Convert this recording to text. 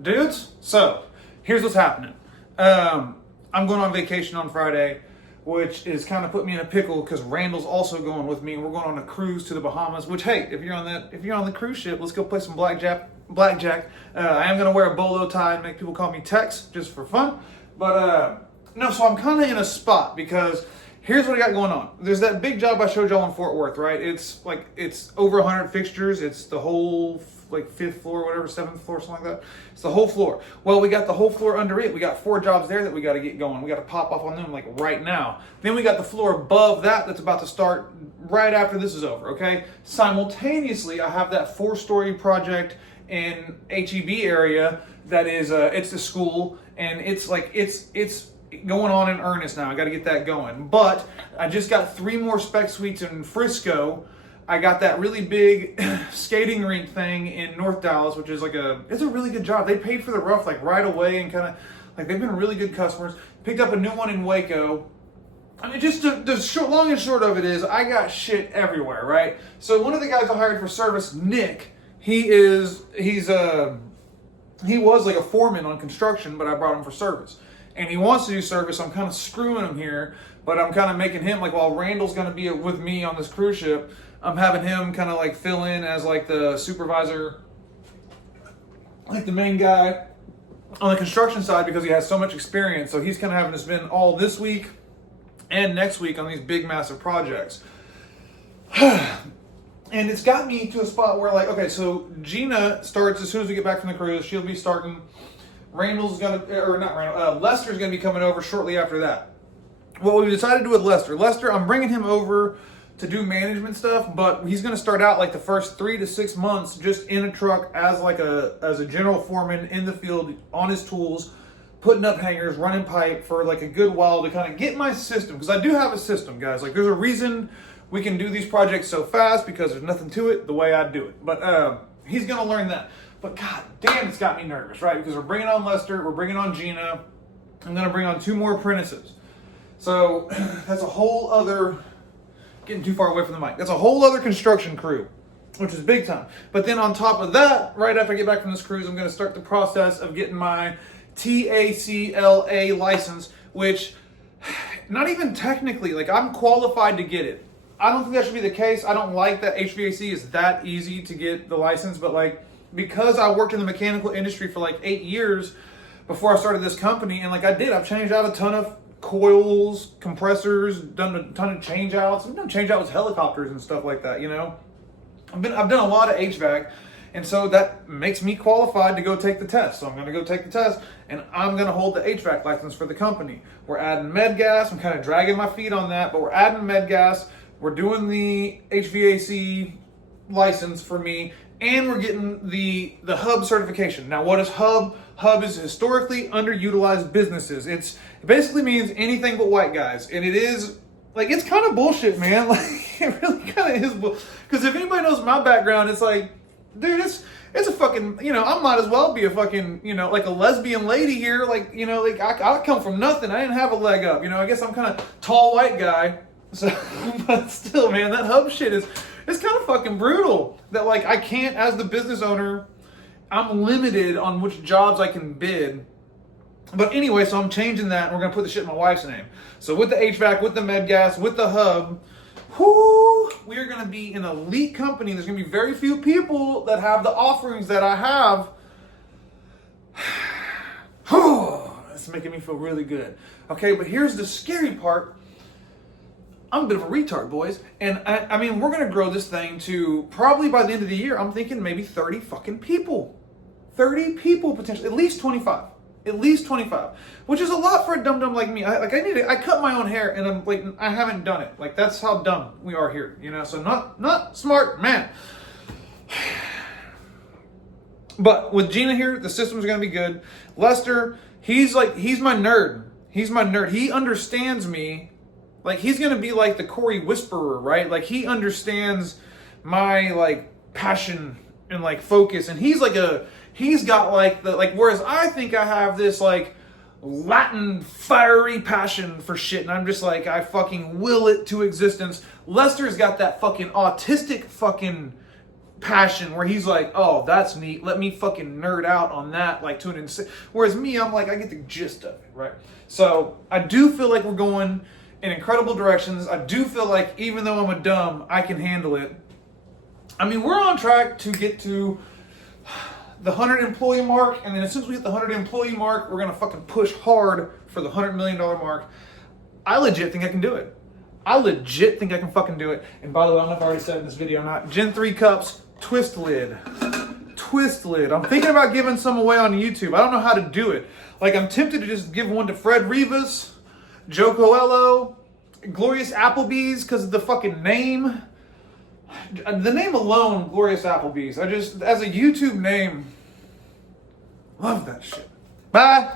Dudes, so here's what's happening. I'm going on vacation on Friday, which is kind of put me in a pickle because Randall's also going with me, and we're going on a cruise to the Bahamas. Which, hey, if you're on the cruise ship, let's go play some blackjack. I am gonna wear a bolo tie and make people call me Tex just for fun. But no, so I'm kind of in a spot because here's what I got going on. There's that big job I showed y'all in Fort Worth, right? It's over 100 fixtures. It's the whole fifth floor, whatever, seventh floor, something like that. It's the whole floor. Well, we got the whole floor under it. We got 4 jobs there that we got to get going. We got to pop off on them right now. Then we got the floor above that that's about to start right after this is over. Okay. Simultaneously, I have that 4-story project in HEB area that is it's the school, and it's going on in earnest now. I got to get that going. But I just got 3 more spec suites in Frisco. I got that really big skating rink thing in North Dallas, which is it's a really good job. They paid for the rough right away, and kind of they've been really good customers. Picked up a new one in Waco. I mean, just the long and short of it is I got shit everywhere, right? So one of the guys I hired for service, Nick, he was a foreman on construction, but I brought him for service. And he wants to do service, so I'm kind of screwing him here, but I'm kind of making him, while Randall's going to be with me on this cruise ship, I'm having him kind of fill in as the supervisor, the main guy on the construction side because he has so much experience. So he's kind of having to spend all this week and next week on these big, massive projects. And it's got me to a spot where okay, so Gina starts as soon as we get back from the cruise. She'll be starting. Lester's gonna be coming over shortly after that. What we decided to do with Lester, I'm bringing him over to do management stuff, but he's gonna start out the first 3 to 6 months just in a truck as a general foreman in the field on his tools, putting up hangers, running pipe for a good while to kind of get my system, because I do have a system, guys. There's a reason we can do these projects so fast, because there's nothing to it the way I do it. But he's gonna learn that. But god damn, it's got me nervous, right? Because we're bringing on Lester, we're bringing on Gina, I'm gonna bring on 2 more apprentices. So that's a whole other, getting too far away from the mic, that's a whole other construction crew, which is big time. But then on top of that, right after I get back from this cruise, I'm gonna start the process of getting my TACLA license, which not even technically, I'm qualified to get it. I don't think that should be the case. I don't like that HVAC is that easy to get the license, but because I worked in the mechanical industry for 8 years before I started this company, and I've changed out a ton of coils, compressors, done a ton of change outs. I've done change outs with helicopters and stuff like that, I've done a lot of HVAC, and so that makes me qualified to go take the test. So I'm going to go take the test, and I'm going to hold the HVAC license for the company. We're adding med gas. I'm kind of dragging my feet on that, but we're adding med gas. We're doing the HVAC license for me, and we're getting the hub certification. Now, what is hub? Hub is historically underutilized businesses. It basically means anything but white guys, and it is it's kind of bullshit, man. It really kind of is because if anybody knows my background, it's dude, it's a fucking, I might as well be a fucking, a lesbian lady here. I come from nothing. I didn't have a leg up. I guess I'm kind of tall white guy. So, but still, man, that hub shit it's kind of fucking brutal. That I can't, as the business owner, I'm limited on which jobs I can bid. But anyway, so I'm changing that, and we're gonna put the shit in my wife's name. So with the HVAC, with the med gas, with the hub, we are gonna be an elite company. There's gonna be very few people that have the offerings that I have. It's making me feel really good. Okay, but here's the scary part. I'm a bit of a retard, boys. And I mean, we're going to grow this thing to probably by the end of the year, I'm thinking maybe 30 fucking people. 30 people potentially, at least 25. At least 25, which is a lot for a dum-dum like me. I cut my own hair, and I haven't done it. That's how dumb we are here, so not smart, man. But with Gina here, the systems are going to be good. Lester, he's my nerd. He's my nerd. He understands me. He's going to be the Corey Whisperer, right? He understands my, passion and, focus. And he's got, whereas I think I have this, Latin fiery passion for shit. And I'm just I fucking will it to existence. Lester's got that fucking autistic fucking passion where he's like, oh, that's neat. Let me fucking nerd out on that, like to an insane. Whereas me, I'm like, I get the gist of it, right? So I do feel like we're going in incredible directions. I do feel like even though I'm a dumb, I can handle it. I mean, we're on track to get to the 100 employee mark, and then as soon as we hit the 100 employee mark, we're gonna fucking push hard for the $100 million mark. I legit think I can do it. I legit think I can fucking do it. And by the way, I don't know if I already said in this video or not, Gen 3 cups, twist lid. Twist lid. I'm thinking about giving some away on YouTube. I don't know how to do it. Like, I'm tempted to just give one to Fred Rivas, Joe Coelho, Glorious Applebee's, because of the fucking name. The name alone, Glorious Applebee's. I just, as a YouTube name, love that shit. Bye.